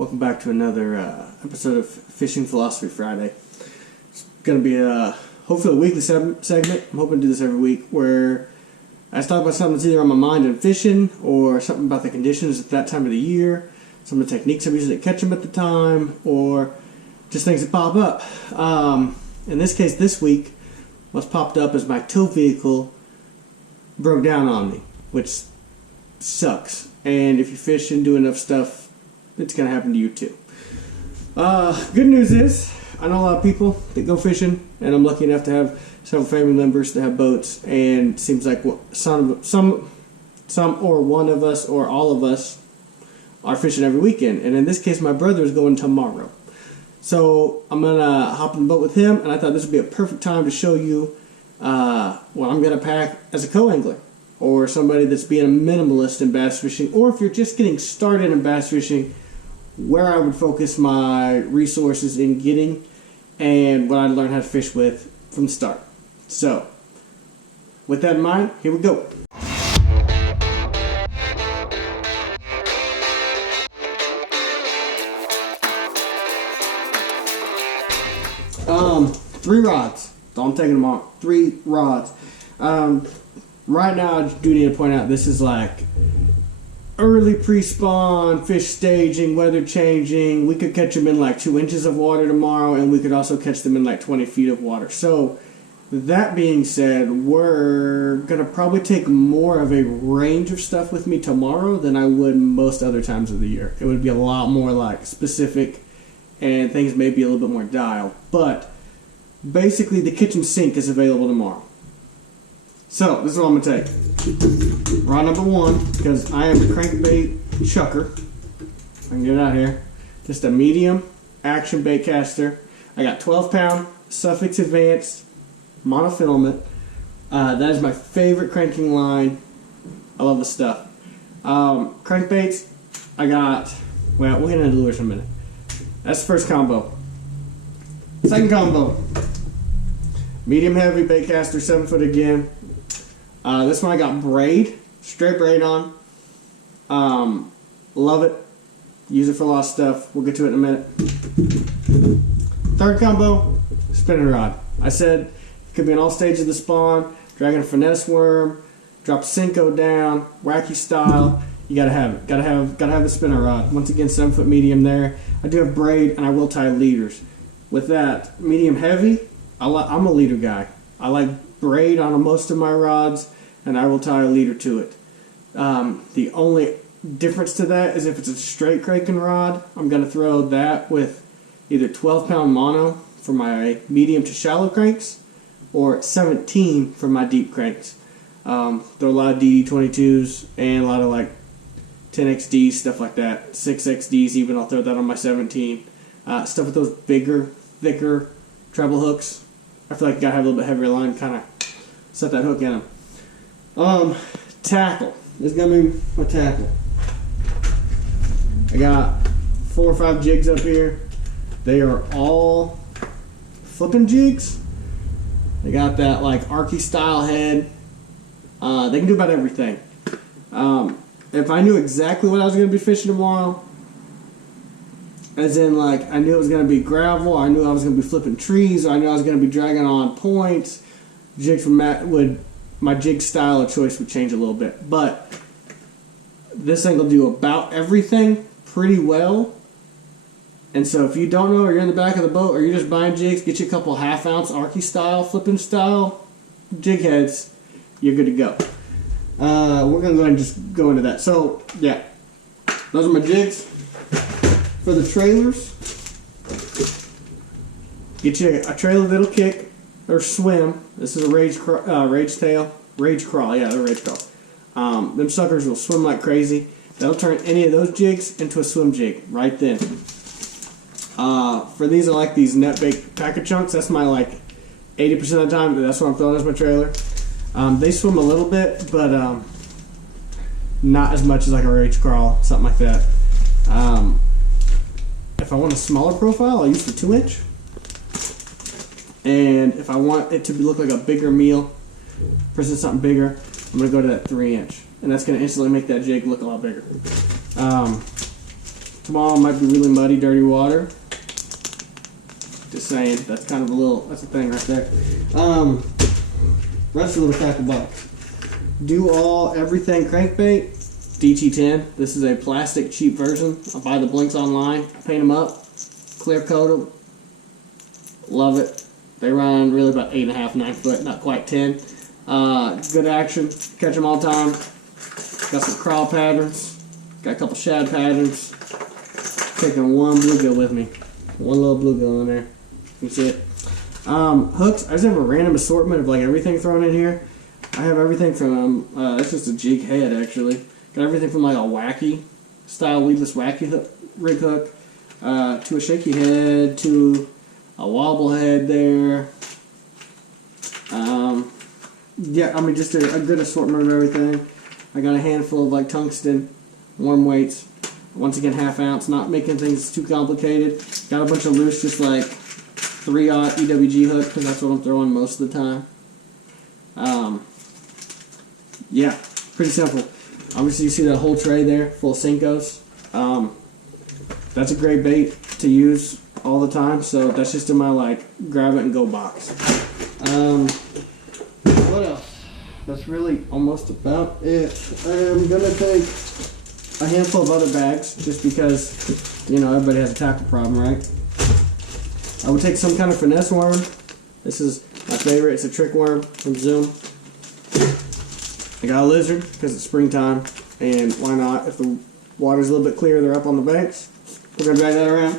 Welcome back to another episode of Fishing Philosophy Friday. It's going to be hopefully a weekly segment. I'm hoping to do this every week where I just talk about something that's either on my mind in fishing or something about the conditions at that time of the year, some of the techniques I'm using to catch them at the time, or just things that pop up. In this case, this week, what's popped up is my tow vehicle broke down on me, which sucks. And if you fish and do enough stuff, it's going to happen to you too. Good news is, I know a lot of people that go fishing, and I'm lucky enough to have several family members that have boats, and it seems like some or one of us or all of us are fishing every weekend. And in this case, my brother is going tomorrow. So I'm going to hop in the boat with him, and I thought this would be a perfect time to show you what I'm going to pack as a co-angler, or somebody that's being a minimalist in bass fishing, or if you're just getting started in bass fishing, where I would focus my resources in getting and what I'd learn how to fish with from the start. So, with that in mind, here we go. Three rods. I'm taking them on. 3 rods. Right now, I do need to point out this is like early pre-spawn, fish staging, weather changing. We could catch them in like 2 inches of water tomorrow, and we could also catch them in like 20 feet of water. So, that being said, we're going to probably take more of a range of stuff with me tomorrow than I would most other times of the year. It would be a lot more like specific, and things may be a little bit more dialed. But basically, the kitchen sink is available tomorrow. So, this is what I'm going to take. Rod number 1, because I am a crankbait chucker. I can get it out here. Just a medium action bait caster. I got 12-pound Suffix Advanced monofilament. That is my favorite cranking line. I love the stuff. Crankbaits, I got, well, we'll get into lures in a minute. That's the first combo. Second combo. Medium heavy bait caster, 7-foot again. This one I got braid, straight braid on. Love it. Use it for a lot of stuff. We'll get to it in a minute. Third combo, spinning rod. I said it could be in all stages of the spawn. Dragging a finesse worm, drop Senko down, wacky style. You gotta have it. Gotta have the spinner rod. Once again, 7-foot medium there. I do have braid, and I will tie leaders. With that, medium heavy. I'm a leader guy. I like braid on most of my rods, and I will tie a leader to it. The only difference to that is if it's a straight cranking rod, I'm going to throw that with either 12-pound mono for my medium to shallow cranks, or 17 for my deep cranks. Throw a lot of DD22s and a lot of like 10XDs, stuff like that. 6XDs even, I'll throw that on my 17. Stuff with those bigger, thicker treble hooks. I feel like you gotta have a little bit heavier line, kind of set that hook in them. Tackle. This is gonna be my tackle. I got 4 or 5 jigs up here. They are all flipping jigs. They got that like Arky style head. They can do about everything. If I knew exactly what I was gonna be fishing tomorrow, as in, like, I knew it was going to be gravel, I knew I was going to be flipping trees, or I knew I was going to be dragging on points, jigs from my jig style of choice would change a little bit. But this thing will do about everything pretty well. And so if you don't know, or you're in the back of the boat, or you're just buying jigs, get you a couple half-ounce Arky style, flipping style jig heads, you're good to go. We're going to go ahead and just go into that. So, yeah, those are my jigs. For the trailers, get you a trailer that'll kick or swim. This is a rage crawl. Yeah, they're rage crawl. Them suckers will swim like crazy. That'll turn any of those jigs into a swim jig right then. For these, I like these net bait packer chunks. That's my like 80% of the time. That's what I'm throwing as my trailer. They swim a little bit, but not as much as like a rage crawl, something like that. If I want a smaller profile, I'll use the 2-inch. And if I want it to look like a bigger meal, versus something bigger, I'm going to go to that 3-inch. And that's going to instantly make that jig look a lot bigger. Tomorrow might be really muddy, dirty water. Just saying, that's kind of that's a thing right there. Rest of the little tackle box. Everything crankbait, DT10. This is a plastic cheap version. I buy the blinks online, paint them up, clear coat them. Love it. They run really about 8.5, 9 foot, not quite 10. Good action, catch them all the time. Got some crawl patterns, got a couple shad patterns. Taking one bluegill with me. One little bluegill in there. You can see it. Hooks, I just have a random assortment of like everything thrown in here. I have everything from, that's just a jig head actually. Got everything from like a wacky style, weedless wacky rig hook, to a shaky head, to a wobble head there. Yeah, I mean just a good assortment of everything. I got a handful of like tungsten, warm weights. Once again, 1/2 ounce, not making things too complicated. Got a bunch of loose, just like 3/0 EWG hook, because that's what I'm throwing most of the time. Yeah, pretty simple. Obviously, you see that whole tray there full of Cincos. That's a great bait to use all the time, so that's just in my like grab it and go box. What else? That's really almost about it. I'm gonna take a handful of other bags, just because, you know, everybody has a tackle problem, right? I would take some kind of finesse worm. This is my favorite. It's a trick worm from Zoom. I got a lizard, because it's springtime, and why not? If the water's a little bit clearer, they're up on the banks. We're going to drag that around.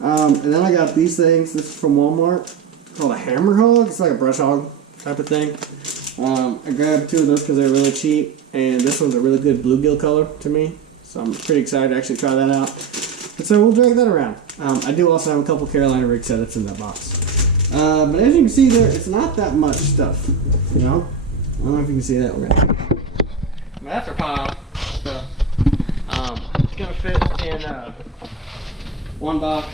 And then I got these things. This is from Walmart. It's called a hammer hog. It's like a brush hog type of thing. I grabbed 2 of those because they're really cheap, and this one's a really good bluegill color to me, so I'm pretty excited to actually try that out. And so we'll drag that around. I do also have a couple Carolina rig setups in that box. But as you can see there, it's not that much stuff, you know? I don't know if you can see that. We're gonna that's our pile. So, it's gonna fit in one box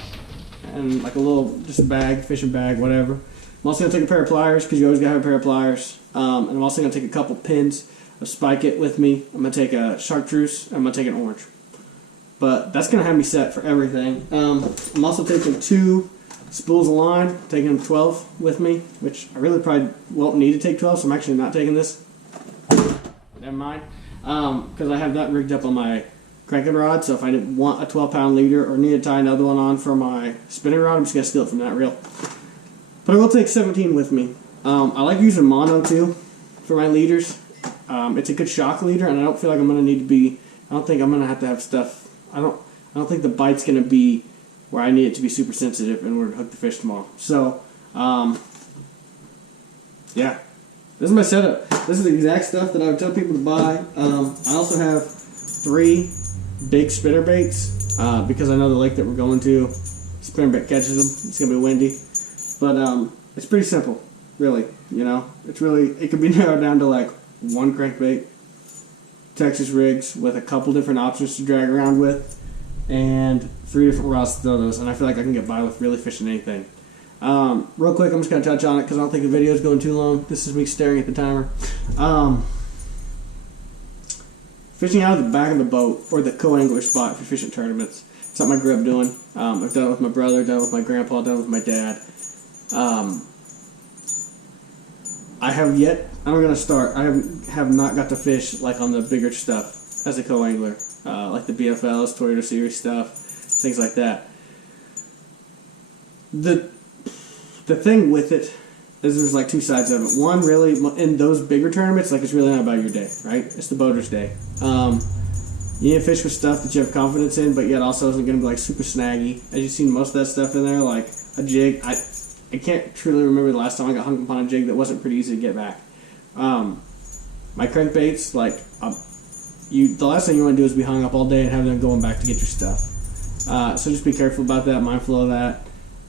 and like a little, just a bag, fishing bag, whatever. I'm also gonna take a pair of pliers, because you always gotta have a pair of pliers. And I'm also gonna take a couple pins of Spike It with me. I'm gonna take a chartreuse, and I'm gonna take an orange. But that's gonna have me set for everything. I'm also taking 2 spools of line, taking 12 with me, which I really probably won't need to take 12, so I'm actually not taking this. Never mind. Because I have that rigged up on my cranking rod, so if I didn't want a 12-pound leader or need to tie another one on for my spinning rod, I'm just going to steal it from that reel. But I will take 17 with me. I like using mono too for my leaders. It's a good shock leader, and I don't feel like I'm going to need to be, I don't think I'm going to have stuff, I don't think the bite's going to be where I need it to be super sensitive in order to hook the fish tomorrow. So, yeah, this is my setup. This is the exact stuff that I would tell people to buy. I also have 3 big spinner baits, because I know the lake that we're going to, spinner bait catches them. It's going to be windy. But it's pretty simple, really, you know. It could be narrowed down to like 1 crankbait, Texas rigs with a couple different options to drag around with, and 3 different routes to throw those, and I feel like I can get by with really fishing anything. Real quick, I'm just going to touch on it because I don't think the video is going too long. This is me staring at the timer. Fishing out of the back of the boat, or the co-angler spot for fishing tournaments. It's something I grew up doing. I've done it with my brother, done it with my grandpa, done it with my dad. I have not got to fish like on the bigger stuff as a co-angler. Like the BFLs, Toyota Series stuff, things like that. The thing with it is there's like 2 sides of it. One, really, in those bigger tournaments, like it's really not about your day, right? It's the boater's day. You need to fish with stuff that you have confidence in, but yet also isn't going to be like super snaggy. As you've seen most of that stuff in there, like a jig. I can't truly remember the last time I got hung upon a jig that wasn't pretty easy to get back. My crankbaits, like the last thing you want to do is be hung up all day and have them going back to get your stuff. So just be careful about that, mindful of that.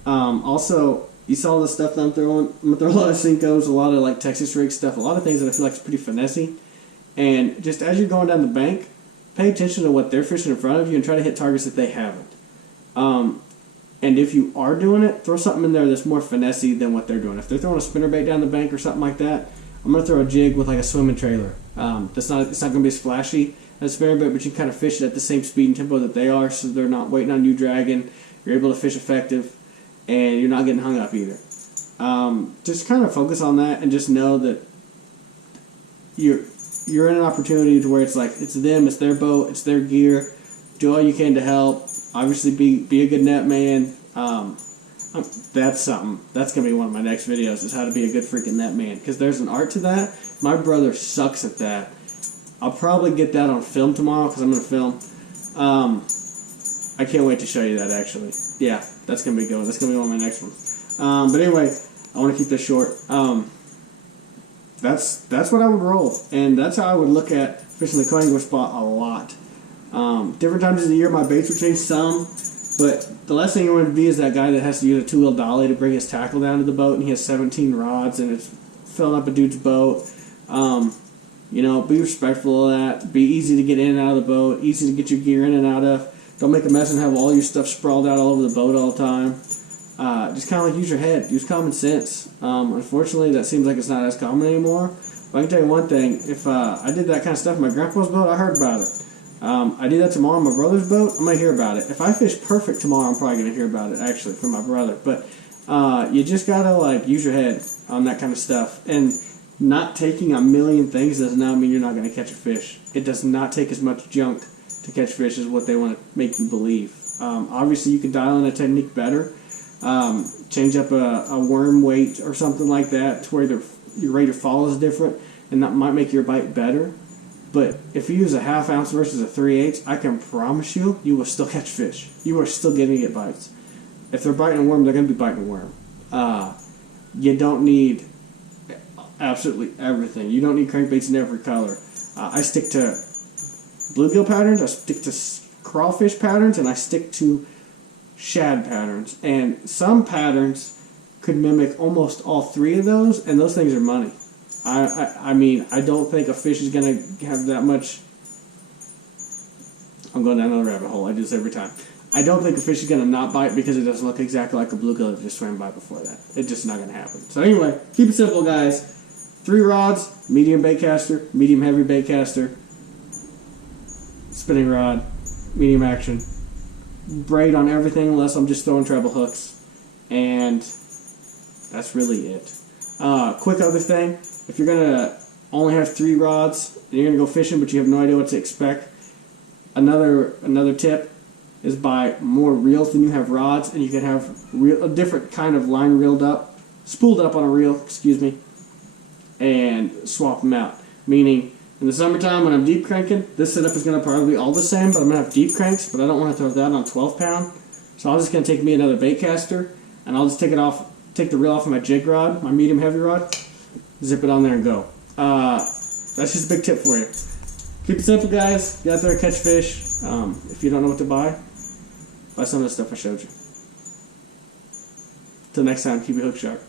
Also, you saw the stuff that I'm throwing. I'm going to throw a lot of Cincos, a lot of like Texas rig stuff, a lot of things that I feel like is pretty finessey. And just as you're going down the bank, pay attention to what they're fishing in front of you and try to hit targets that they haven't. And if you are doing it, throw something in there that's more finessey than what they're doing. If they're throwing a spinnerbait down the bank or something like that, I'm going to throw a jig with like a swimming trailer. It's not going to be as flashy as spinnerbait, but you can kind of fish it at the same speed and tempo that they are, so they're not waiting on you dragging. You're able to fish effective, and you're not getting hung up either. Just kind of focus on that and just know that you're in an opportunity to where it's like it's them, it's their boat, it's their gear. Do all you can to help. Obviously, be a good net man. That's something. That's going to be one of my next videos, is how to be a good freaking net man. Because there's an art to that. My brother sucks at that. I'll probably get that on film tomorrow because I'm going to film. I can't wait to show you that, actually. Yeah, that's going to be good. That's going to be one of my next ones. But anyway, I want to keep this short. That's what I would roll. And that's how I would look at fishing the co-angler spot a lot. Different times of the year, my baits would change some. But the last thing you want to be is that guy that has to use a 2-wheel dolly to bring his tackle down to the boat, and he has 17 rods, and it's filling up a dude's boat. Be respectful of that. Be easy to get in and out of the boat, easy to get your gear in and out of. Don't make a mess and have all your stuff sprawled out all over the boat all the time. Just kind of like use your head, use common sense. Unfortunately, that seems like it's not as common anymore. But I can tell you one thing: if I did that kind of stuff in my grandpa's boat, I heard about it. I do that tomorrow on my brother's boat, I'm going to hear about it. If I fish perfect tomorrow, I'm probably going to hear about it, actually, from my brother. But you just got to, use your head on that kind of stuff. And not taking a million things does not mean you're not going to catch a fish. It does not take as much junk to catch fish as what they want to make you believe. Obviously, you can dial in a technique better. Change up a worm weight or something like that to where your rate of fall is different, and that might make your bite better. But if you use a 1/2 ounce versus a 3/8, I can promise you, you will still catch fish. You are still going to get bites. If they're biting a worm, they're going to be biting a worm. You don't need absolutely everything. You don't need crankbaits in every color. I stick to bluegill patterns, I stick to crawfish patterns, and I stick to shad patterns. And some patterns could mimic almost all three of those, and those things are money. I mean, I don't think a fish is going to have that much. I'm going down another rabbit hole. I do this every time. I don't think a fish is going to not bite because it doesn't look exactly like a bluegill that just swam by before that. It's just not going to happen. So anyway, keep it simple, guys. 3 rods, medium bait caster, medium heavy bait caster, spinning rod, medium action. Braid on everything unless I'm just throwing treble hooks. And that's really it. Quick other thing. If you're going to only have 3 rods and you're going to go fishing but you have no idea what to expect, another tip is buy more reels than you have rods, and you can have a different kind of line spooled up on a reel, and swap them out. Meaning, in the summertime when I'm deep cranking, this setup is going to probably be all the same, but I'm going to have deep cranks, but I don't want to throw that on 12 pound. So I'm just going to take me another bait caster, and I'll just take the reel off of my jig rod, my medium heavy rod, zip it on there and go. That's just a big tip for you. Keep it simple, guys. Get out there and catch fish. If you don't know what to buy some of the stuff I showed you. Till next time, keep your hook sharp.